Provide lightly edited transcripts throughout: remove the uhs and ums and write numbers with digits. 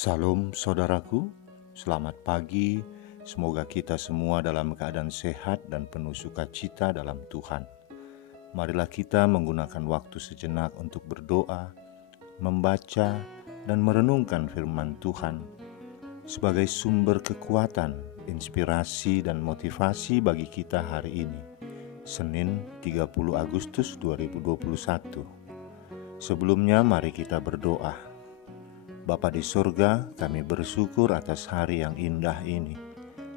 Salam saudaraku, selamat pagi. Semoga kita semua dalam keadaan sehat dan penuh sukacita dalam Tuhan. Marilah kita menggunakan waktu sejenak untuk berdoa, membaca, dan merenungkan firman Tuhan sebagai sumber kekuatan, inspirasi, dan motivasi bagi kita hari ini, Senin 30 Agustus 2021. Sebelumnya mari kita berdoa. Bapa di surga, kami bersyukur atas hari yang indah ini,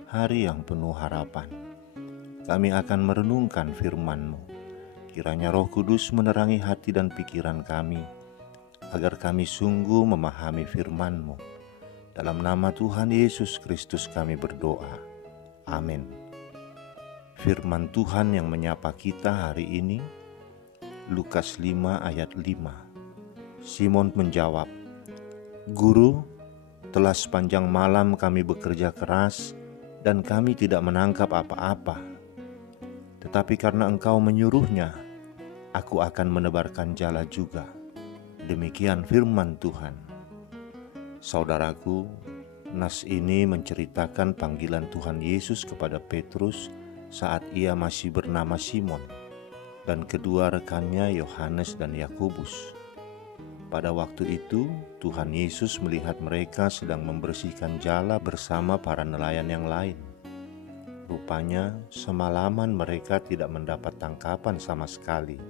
hari yang penuh harapan. Kami akan merenungkan firman-Mu. Kiranya Roh Kudus menerangi hati dan pikiran kami, agar kami sungguh memahami firman-Mu. Dalam nama Tuhan Yesus Kristus kami berdoa. Amin. Firman Tuhan yang menyapa kita hari ini, Lukas 5 ayat 5. Simon menjawab, "Guru, telah sepanjang malam kami bekerja keras dan kami tidak menangkap apa-apa. Tetapi karena Engkau menyuruhnya, aku akan menebarkan jala juga." Demikian firman Tuhan. Saudaraku, nas ini menceritakan panggilan Tuhan Yesus kepada Petrus saat ia masih bernama Simon dan kedua rekannya Yohanes dan Yakobus. Pada waktu itu, Tuhan Yesus melihat mereka sedang membersihkan jala bersama para nelayan yang lain. Rupanya, semalaman mereka tidak mendapat tangkapan sama sekali.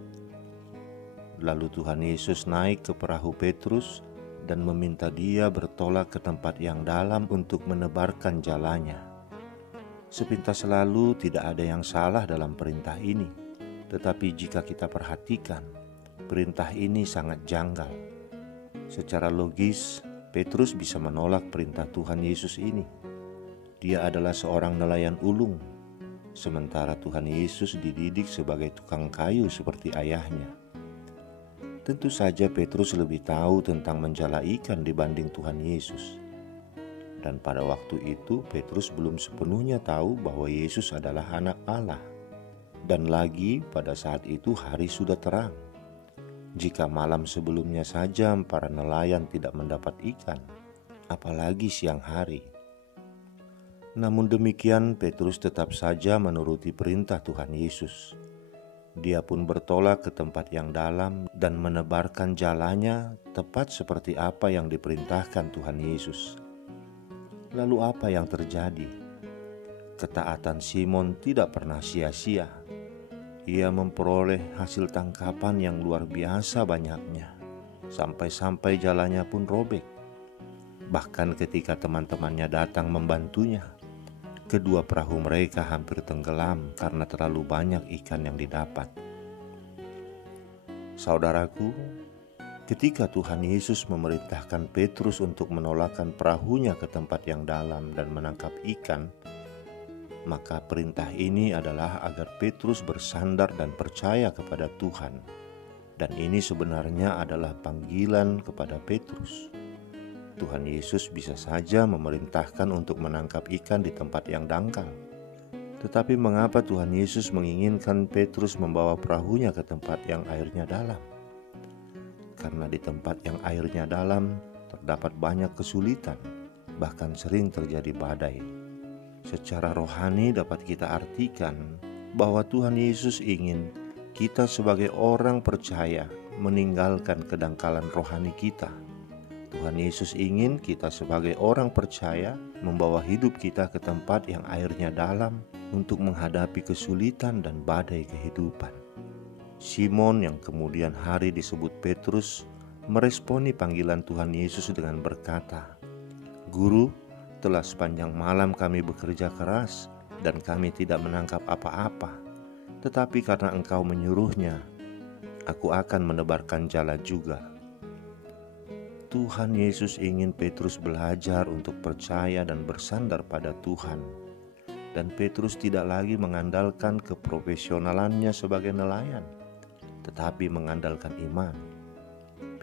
Lalu Tuhan Yesus naik ke perahu Petrus dan meminta dia bertolak ke tempat yang dalam untuk menebarkan jalanya. Sepintas lalu tidak ada yang salah dalam perintah ini, tetapi jika kita perhatikan, perintah ini sangat janggal. Secara logis, Petrus bisa menolak perintah Tuhan Yesus ini. Dia adalah seorang nelayan ulung, sementara Tuhan Yesus dididik sebagai tukang kayu seperti ayahnya. Tentu saja Petrus lebih tahu tentang menjala ikan dibanding Tuhan Yesus. Dan pada waktu itu Petrus belum sepenuhnya tahu bahwa Yesus adalah anak Allah. Dan lagi pada saat itu hari sudah terang. Jika malam sebelumnya saja para nelayan tidak mendapat ikan, apalagi siang hari. Namun demikian Petrus tetap saja menuruti perintah Tuhan Yesus. Dia pun bertolak ke tempat yang dalam dan menebarkan jalanya tepat seperti apa yang diperintahkan Tuhan Yesus. Lalu apa yang terjadi? Ketaatan Simon tidak pernah sia-sia. Ia memperoleh hasil tangkapan yang luar biasa banyaknya, sampai-sampai jalannya pun robek. Bahkan ketika teman-temannya datang membantunya, kedua perahu mereka hampir tenggelam karena terlalu banyak ikan yang didapat. Saudaraku, ketika Tuhan Yesus memerintahkan Petrus untuk menolakkan perahunya ke tempat yang dalam dan menangkap ikan, maka perintah ini adalah agar Petrus bersandar dan percaya kepada Tuhan. Dan ini sebenarnya adalah panggilan kepada Petrus. Tuhan Yesus bisa saja memerintahkan untuk menangkap ikan di tempat yang dangkal. Tetapi mengapa Tuhan Yesus menginginkan Petrus membawa perahunya ke tempat yang airnya dalam? Karena di tempat yang airnya dalam terdapat banyak kesulitan, bahkan sering terjadi badai. Secara rohani dapat kita artikan bahwa Tuhan Yesus ingin kita sebagai orang percaya meninggalkan kedangkalan rohani kita. Tuhan Yesus ingin kita sebagai orang percaya membawa hidup kita ke tempat yang airnya dalam untuk menghadapi kesulitan dan badai kehidupan. Simon yang kemudian hari disebut Petrus meresponi panggilan Tuhan Yesus dengan berkata, "Guru, telah sepanjang malam kami bekerja keras dan kami tidak menangkap apa-apa. Tetapi karena Engkau menyuruhnya, aku akan menebarkan jala juga." Tuhan Yesus ingin Petrus belajar untuk percaya dan bersandar pada Tuhan. Dan Petrus tidak lagi mengandalkan keprofesionalannya sebagai nelayan, tetapi mengandalkan iman.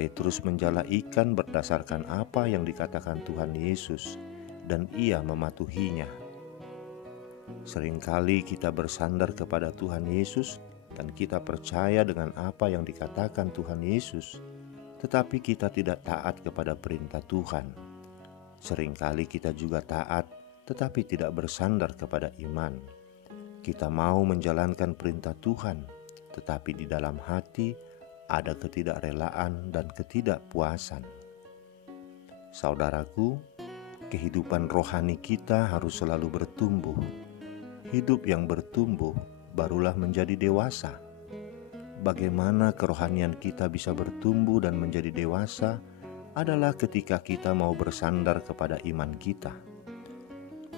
Petrus menjala ikan berdasarkan apa yang dikatakan Tuhan Yesus, dan ia mematuhinya. Seringkali kita bersandar kepada Tuhan Yesus dan kita percaya dengan apa yang dikatakan Tuhan Yesus, tetapi kita tidak taat kepada perintah Tuhan. Seringkali kita juga taat, tetapi tidak bersandar kepada iman. Kita mau menjalankan perintah Tuhan, tetapi di dalam hati ada ketidakrelaan dan ketidakpuasan. Saudaraku, kehidupan rohani kita harus selalu bertumbuh. Hidup yang bertumbuh barulah menjadi dewasa. Bagaimana kerohanian kita bisa bertumbuh dan menjadi dewasa adalah ketika kita mau bersandar kepada iman kita.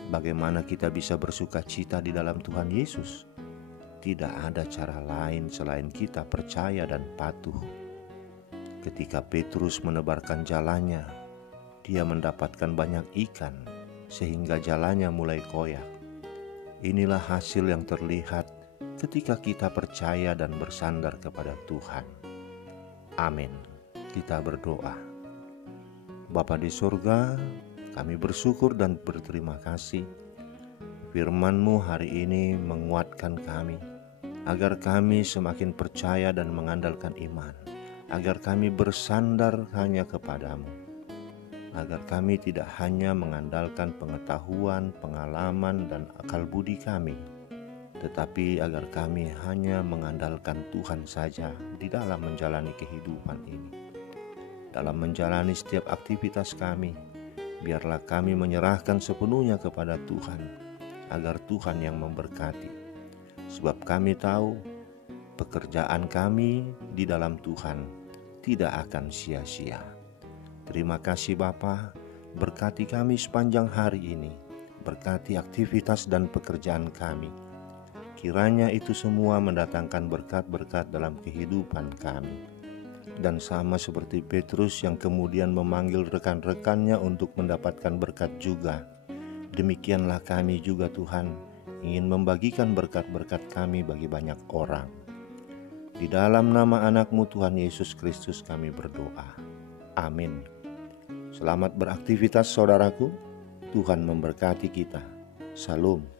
Bagaimana kita bisa bersuka cita di dalam Tuhan Yesus? Tidak ada cara lain selain kita percaya dan patuh. Ketika Petrus menebarkan jalannya, dia mendapatkan banyak ikan sehingga jalannya mulai koyak. Inilah hasil yang terlihat ketika kita percaya dan bersandar kepada Tuhan. Amin. Kita berdoa. Bapa di surga, kami bersyukur dan berterima kasih. Firman-Mu hari ini menguatkan kami, agar kami semakin percaya dan mengandalkan iman, agar kami bersandar hanya kepadamu, agar kami tidak hanya mengandalkan pengetahuan, pengalaman, dan akal budi kami, tetapi agar kami hanya mengandalkan Tuhan saja di dalam menjalani kehidupan ini. Dalam menjalani setiap aktivitas kami, biarlah kami menyerahkan sepenuhnya kepada Tuhan, agar Tuhan yang memberkati. Sebab kami tahu pekerjaan kami di dalam Tuhan tidak akan sia-sia. Terima kasih Bapa, berkati kami sepanjang hari ini, berkati aktivitas dan pekerjaan kami. Kiranya itu semua mendatangkan berkat-berkat dalam kehidupan kami. Dan sama seperti Petrus yang kemudian memanggil rekan-rekannya untuk mendapatkan berkat juga, demikianlah kami juga Tuhan ingin membagikan berkat-berkat kami bagi banyak orang. Di dalam nama anak-Mu Tuhan Yesus Kristus kami berdoa. Amin. Selamat beraktivitas saudaraku. Tuhan memberkati kita. Salam.